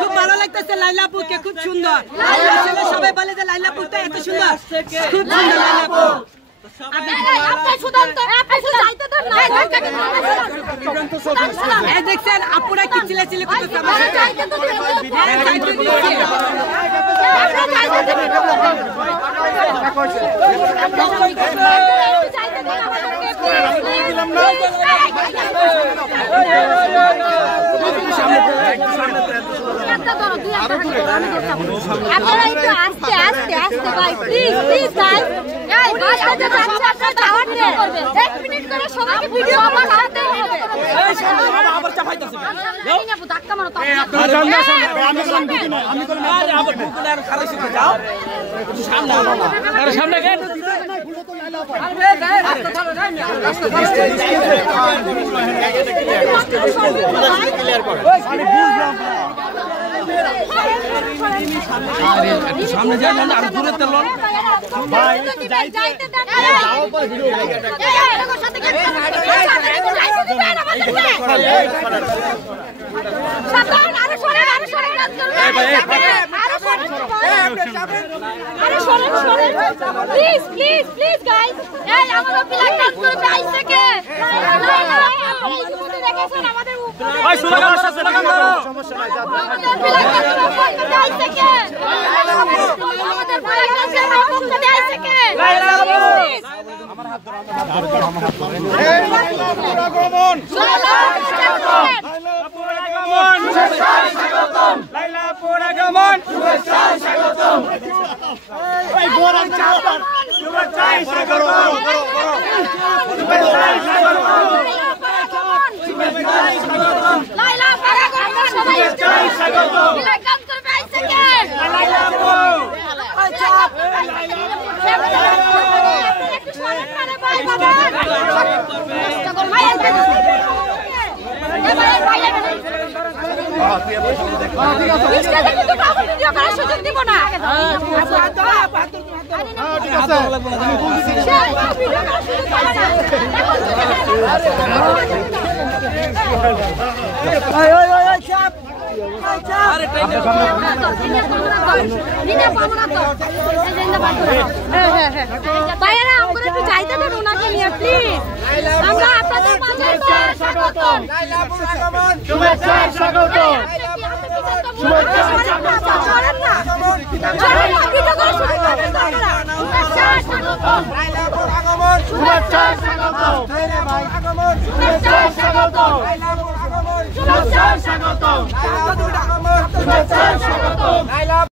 খুব ভালো লাগতেছে লাইলাপুরকে, খুব সুন্দর। সবাই বলে যে লাইলাপুরটা এত সুন্দর, খুব সুন্দর লাইলাপুর। দেখছেন আপুরা কি চিল্লাচিল্লি করতেছে। আপনারা একটু আস্তে আস্তে আস্তে ভাই, প্লিজ প্লিজ গাইস। এই বাচ্চাদের বাচ্চা আপনারা দাওয়াত দেন, 1 মিনিট করে সবাইকে ভিডিও আমার হাতে হবে। এই সামনে আবার চাপাইতাছে, এই না ধাক্কা মারো তো। আমি করলাম আরে আবার বুকুলে আর খারাপ শিখে যাও সামনে, আরে সামনে গেট আরে রাস্তা ধরো না, রাস্তা ধরো ক্লিয়ার করো। আমি বুঝলাম একটু সামনে যাই না, আর দূরে তেল ভাই একটু যাইতে যাও পরে ভিডিও সাবধান, আরে সরেন কাজ করুন, আরে সরেন প্লিজ প্লিজ প্লিজ গাইস। এই আমাদের প্লাগ কাজ করবে আইছে কে? ইতিমধ্যে দেখেছেন আমাদের ভাই স্লোগান দাও, সমস্যা নাই, যা প্লাগ কাজ করবে আইছে কে? আমাদের প্লাগ কাজ করবে আইছে কে? আমার হাত ধরো, আমার হাত ধরো। এই লাইলাপুর আগমন, শুভেচ্ছায় স্বাগতম, লাইলাপুর আগমন, শুভেচ্ছায় স্বাগতম। এই গোরা চাপা, শুভেচ্ছায় স্বাগতম, শুভেচ্ছায় স্বাগতম, শুভেচ্ছায় স্বাগতম, লাইলাপুর আগমন, শুভেচ্ছায় স্বাগতম। প্লাগ কাজ করবে আইছে কে? লাইলাপুর। আচ্ছা একটু সরেন না ভাই, বাবা কষ্ট কর ভাই, ভিডিও করার সুযোগ দিব না। ভাইয়েরা আমরা একটু যাইতে দেন ওনাকে নিয়ে প্লিজ। আমরা আপনাদের মাঝে স্বাগতম, লাইলাপুর আগমন, শুভেচ্ছায় স্বাগতম, শুভেচ্ছায় স্বাগতম, ছড়েন না ভিডিও করা শুরু করেন তো আপনারা। শুভেচ্ছায় স্বাগতম, লাইলাপুর আগমন, শুভেচ্ছায় স্বাগতম, ভাই আগমন, শুভেচ্ছায় স্বাগতম, লাইলাপুর আগমন, শুভেচ্ছায় স্বাগতম, লাইলাপুর আগমন, শুভেচ্ছায় স্বাগতম।